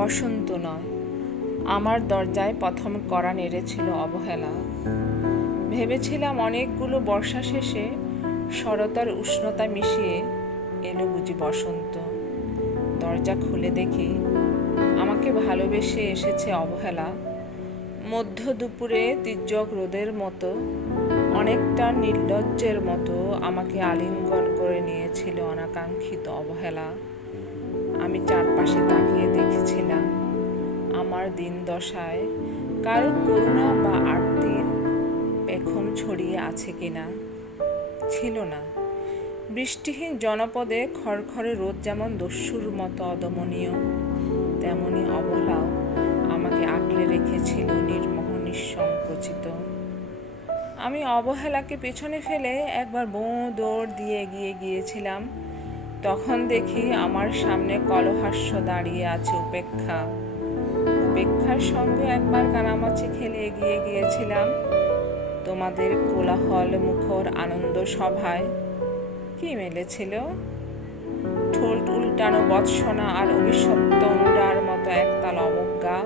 বসন্ত নয়, আমার দরজায় প্রথম কড়া নেড়েছিল অবহেলা। ভেবেছিলাম অনেকগুলো বর্ষা শেষে শরতের উষ্ণতা মিশিয়ে এলো বুঝি বসন্ত। দরজা খুলে দেখি আমাকে ভালোবেসে এসেছে অবহেলা। মধ্য দুপুরে তির্যক রোদের মতো, অনেকটা নির্লজ্জের মতো আমাকে আলিঙ্গন করে নিয়েছিল অনাকাঙ্ক্ষিত অবহেলা। আমি চারপাশে তাকিয়ে দেখেছিলাম আমার দিন দশায় কারো করুণা বা আরতির পেখম ছড়িয়ে আছে কিনা। ছিল না। বৃষ্টিহীন জনপদে খড়খড়ে রোদ যেমন দস্যুর মতো অদমনীয়, তেমনি অবহেলাও আমাকে আঁকড়ে রেখেছিল নির্মোহ নিঃসংকোচিত। আমি অবহেলাকে পেছনে ফেলে একবার দৌড় দিয়ে এগিয়ে গিয়েছিলাম। তখন দেখি আমার সামনে কলহাস্য দাঁড়িয়ে আছে উপেক্ষা। উপেক্ষার সঙ্গে একবার কানামাছি খেলে এগিয়ে গিয়েছিলাম তোমাদের কোলাহল মুখর আনন্দ সভায়। কি মেলেছিল? ঠোঁট উল্টানো বৎসনা আর অভিশপ্ত উন্ডার মতো একতাল অবজ্ঞা।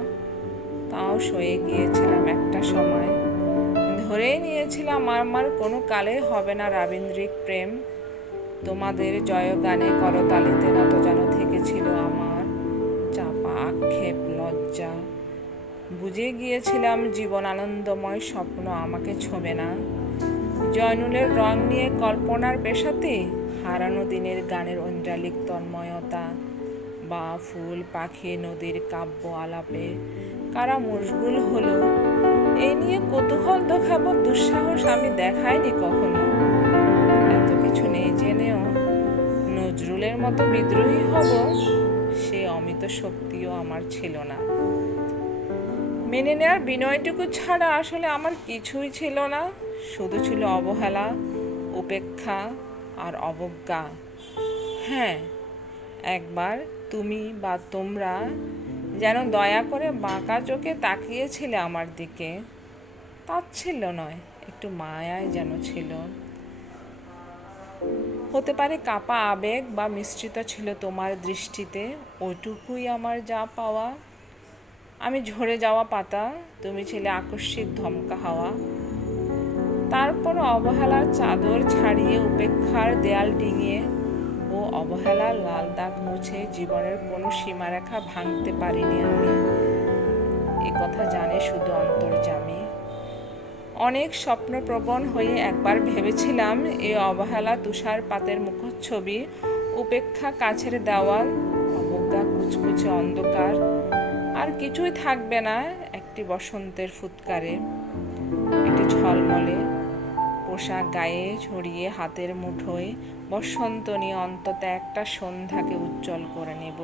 তাও সয়ে গিয়েছিলাম একটা সময়। ধরেই নিয়েছিলাম আমার কোনো কালে হবে না রাবীন্দ্রিক প্রেম। তোমাদের জয়গানে করতালিতে নত যেন থেকেছিল আমার চাপা আক্ষেপ লজ্জা। বুঝে গিয়েছিলাম জীবন আনন্দময় স্বপ্ন আমাকে ছোঁবে না। জয়নুলের রং নিয়ে কল্পনার পেশাতে হারানো দিনের গানের ঐন্দ্রালিক তন্ময়তা, বা ফুল পাখি নদীর কাব্য আলাপে কারা মশগুল হলো, এই নিয়ে কৌতূহল দেখাবার দুঃসাহস আমি দেখাইনি কখনো। এত কিছু নেই জেনেও নজরুলের মতো বিদ্রোহী হব, সে অমিত শক্তিও আমার ছিল না। মেনে নেওয়ার বিনয়টুকু ছাড়া আসলে আমার কিছুই ছিল না। শুধু ছিল অবহেলা, উপেক্ষা আর অবজ্ঞা। হ্যাঁ, একবার তুমি বা তোমরা যেন দয়া করে বাঁকা চোখে তাকিয়েছিলে আমার দিকে। তাচ্ছিল্য নয়, একটু মায়ায় যেন ছিল। হতে পারে কাপা আবেগ বা মিশ্রিত ছিল তোমার দৃষ্টিতে। ওইটুকুই আমার যা পাওয়া। আমি ঝরে যাওয়া পাতা, তুমি ছিলে আকস্মিক ধমকা হাওয়া। তারপর অবহেলার চাদর ছাড়িয়ে উপেক্ষার দেয়াল ডিঙিয়ে ও অবহেলার লাল দাগ মুছে জীবনের কোনো সীমারেখা ভাঙতে পারিনি আমি। এ কথা জানে শুধু অন্তর্যামী। অনেক স্বপ্নপ্রবণ হয়ে একবার ভেবেছিলাম এ অবহেলা তুষারপাতের মুখচ্ছবি, উপেক্ষা কাছের দেওয়াল, অবজ্ঞা কুচকুচে অন্ধকার, আর কিছুই থাকবে না একটি বসন্তের ফুৎকারে। একটি ঝলমলে পোশাক গায়ে ছড়িয়ে হাতের মুঠোয় বসন্ত নিয়ে অন্তত একটা সন্ধ্যাকে উজ্জ্বল করে নেব।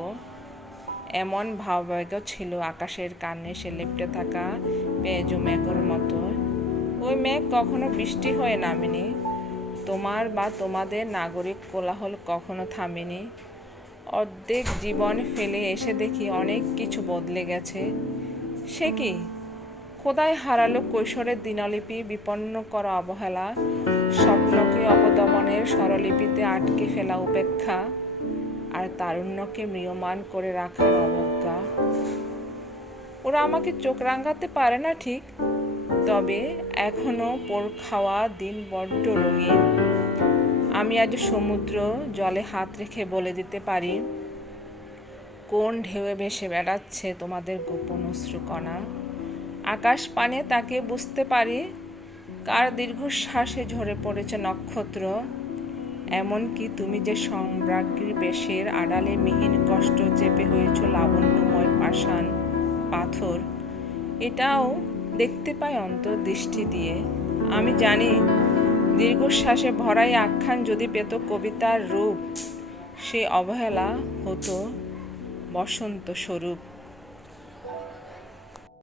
এমন ভাবাবেগ ছিল আকাশের কানে সে লেপ্টে থাকা পেঁজো মেঘের মতো। ওই মেঘ কখনো বৃষ্টি হয়ে নামেনি। তোমার বা তোমাদের নাগরিক কোলাহল কখনো থামেনি। অর্ধেক জীবন ফেলে এসে দেখি অনেক কিছু বদলে গেছে। সে কি? খোদাই হারালো কৈশোরের দিনলিপি, বিপন্ন করা অবহেলা, স্বপ্নকে অপদমনের স্বরলিপিতে আটকে ফেলা উপেক্ষা, আর তারুণ্যকে ম্রিয়মান করে রাখার অবজ্ঞা। ওরা আমাকে চোখ রাঙাতে পারে না ঠিক, তবে এখনো পোড় খাওয়া দিন বড্ড রঙিন। আমি আজ সমুদ্র জলে হাত রেখে বলে দিতে পারি কোন ঢেউয়ে ভেসে বেড়াচ্ছে তোমাদের গোপন অশ্রুকণা। আকাশ পানে তাকে বুঝতে পারি কার দীর্ঘশ্বাসে ঝরে পড়েছে নক্ষত্র। এমনকি তুমি যে সম্রাজ্ঞীর বেশের আড়ালে মিহিন কষ্ট চেপে হয়েছ লাবণ্যময় পাষাণ পাথর, এটাও দেখতে পাই অন্তর্দৃষ্টি দিয়ে। আমি জানি দীর্ঘশ্বাসে ভরাই আখ্যান যদি পেত কবিতার রূপ, সে অবহেলা হতো বসন্ত স্বরূপ।